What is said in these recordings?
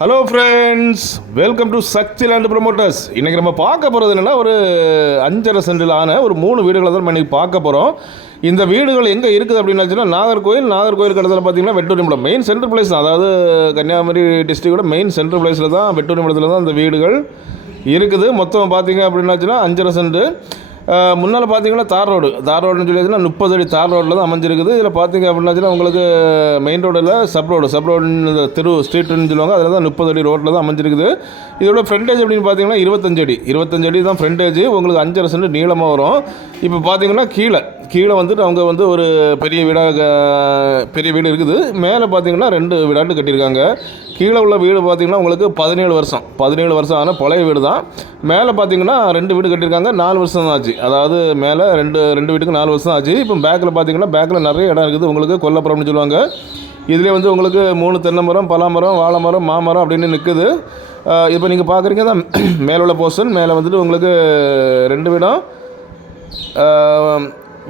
Hello friends welcome to Sakthi land promoters இன்றைக்கி நம்ம பார்க்க போகிறது என்னென்னா ஒரு அஞ்சரை சென்டிலான ஒரு மூணு வீடுகளை தான் நம்ம இன்றைக்கி பார்க்க போகிறோம் இந்த வீடுகள் எங்கே இருக்குது அப்படின்னு நாகர்கோயில் நாகர்கோயில் கடத்தில் பார்த்தீங்கன்னா வெட்டூரிமலம் மெயின் சென்ட்ரல் பிளேஸ் தான். அதாவது கன்னியாகுமரி டிஸ்ட்ரிக்டோட மெயின் சென்ட்ரல் பிளேஸில் தான் வெட்டூரிமலத்தில் தான் இந்த வீடுகள் இருக்குது. மொத்தம் பார்த்தீங்க அப்படின்னாச்சுன்னா அஞ்சரை சென்ட். முன்னால் பார்த்தீங்கன்னா தார் ரோடு. தார் ரோடுன்னு சொல்லி முப்பது அடி தார் ரோட்டில் தான் அமைஞ்சிருக்குது. இதில் பார்த்தீங்க அப்படின்னா உங்களுக்கு மெயின் ரோடில் சப் ரோடு சப் ரோடுன்னு இந்த தெரு ஸ்ட்ரீட்டுன்னு சொல்லுவாங்க. அதில் தான் முப்பது அடி ரோட்டில் தான் அமைஞ்சிருக்குது. இதோட ஃப்ரண்டேஜ் அப்படின்னு பார்த்தீங்கன்னா இருபத்தஞ்சு அடி. இருபத்தஞ்சு அடி தான் ஃப்ரண்டேஜ் உங்களுக்கு அஞ்சரை சென்ட் நீளமாக வரும். இப்போ பார்த்தீங்கன்னா கீழே. கீழே வந்துட்டு அவங்க வந்து ஒரு பெரிய வீடாக பெரிய வீடு இருக்குது. மேலே பார்த்தீங்கன்னா ரெண்டு வீடாண்டு கட்டியிருக்காங்க. கீழே உள்ள வீடு பார்த்தீங்கன்னா உங்களுக்கு பதினேழு வருஷம். பதினேழு வருஷம் ஆனால் பழைய வீடு தான் மேலே பார்த்தீங்கன்னா ரெண்டு வீடு கட்டியிருக்காங்க நாலு வருஷம் தான் ஆச்சு. அதாவது மேலே ரெண்டு ரெண்டு வீட்டுக்கு நாலு வருஷம் ஆச்சு. இப்போ பேக்கில் பார்த்தீங்கன்னா பேக்கில் நிறைய இடம் இருக்குது. உங்களுக்கு கொல்லப்புறம்னு சொல்லுவாங்க. இதுலேயே வந்து உங்களுக்கு மூணு தென்னை மரம் பலாமரம் வாழை மரம் மாமரம் அப்படின்னு நிற்குது இப்போ நீங்கள் பார்க்குறீங்க தான் மேலே உள்ள போர்ஷன் மேலே வந்துட்டு உங்களுக்கு ரெண்டு வீடும்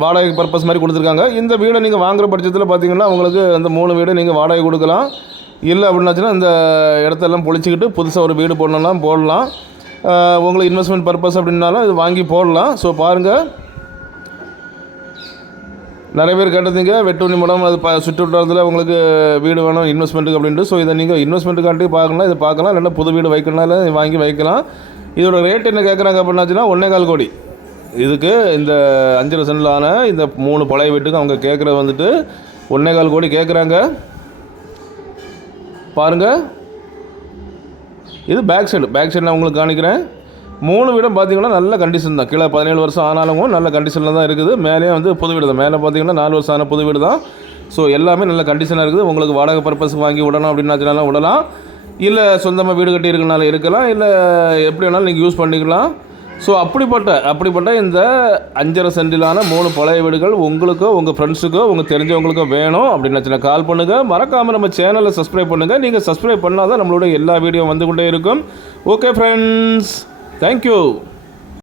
வாடகை பர்பஸ் மாதிரி கொடுத்துருக்காங்க. இந்த வீடை நீங்கள் வாங்குகிற பட்சத்தில் பார்த்தீங்கன்னா உங்களுக்கு அந்த மூணு வீடு நீங்கள் வாடகை கொடுக்கலாம். இல்லை அப்படின்னாச்சுன்னா இந்த இடத்தெல்லாம் பொழிச்சிக்கிட்டு புதுசாக ஒரு வீடு போடணும்னா போடலாம். உங்களுக்கு இன்வெஸ்ட்மெண்ட் பர்பஸ் அப்படின்னாலும் இது வாங்கி போடலாம். ஸோ பாருங்கள் நிறைய பேர் கேட்டதுங்க வெட்டுணி மடம் அது ப சுற்று வட்டாரத்தில் உங்களுக்கு வீடு வேணும் இன்வெஸ்ட்மெண்ட்டுக்கு அப்படின்ட்டு. ஸோ இதை நீங்கள் இன்வெஸ்ட்மெண்ட்டுக்காண்டி பார்க்கலாம் இதை பார்க்கலாம். இல்லைன்னா புது வீடு வைக்கணும்னால வாங்கி வைக்கலாம். இதோட ரேட் என்ன கேட்குறாங்க அப்படின்னாச்சுன்னா ஒன்றே கால் கோடி. இதுக்கு இந்த அஞ்சரை சென்டிலான இந்த மூணு பழைய வீட்டுக்கு அவங்க கேட்குறது வந்துட்டு ஒன்றே கால் கோடி கேட்குறாங்க பாருங்கள் இது பேக் சைடு பேக் சைடு நான் உங்களுக்கு காணிக்கிறேன். மூணு வீடும் பார்த்தீங்கன்னா நல்ல கண்டிஷன் தான். கீழே பதினேழு வருஷம் ஆனாலும் நல்ல கண்டிஷனில் தான் இருக்குது. மேலேயும் வந்து புது வீடு தான். மேலே பார்த்தீங்கன்னா நாலு வருஷம் ஆன புது வீடு தான். ஸோ எல்லாமே நல்ல கண்டிஷனாக இருக்குது. உங்களுக்கு வாடகை பர்பஸ் வாங்கி விடணும் அப்படின்னாச்சுனாலும் விடலாம். இல்லை சொந்தமாக வீடு கட்டி இருக்கனால இருக்கலாம். இல்லை எப்படி வேணாலும் நீங்கள் யூஸ் பண்ணிக்கலாம். ஸோ அப்படிப்பட்ட அப்படிப்பட்ட இந்த அஞ்சரை சென்டிலான மூணு பழைய வீடுகள் உங்களுக்கோ உங்கள் ஃப்ரெண்ட்ஸுக்கோ உங்கள் தெரிஞ்சவங்களுக்கோ வேணும் அப்படின்னு கால் பண்ணுங்கள் மறக்காமல் நம்ம சேனலை சப்ஸ்கிரைப் பண்ணுங்கள் நீங்கள் சப்ஸ்கிரைப் பண்ணால் தான் நம்மளோட எல்லா வீடியோ வந்து கொண்டே இருக்கும். Okay friends thank you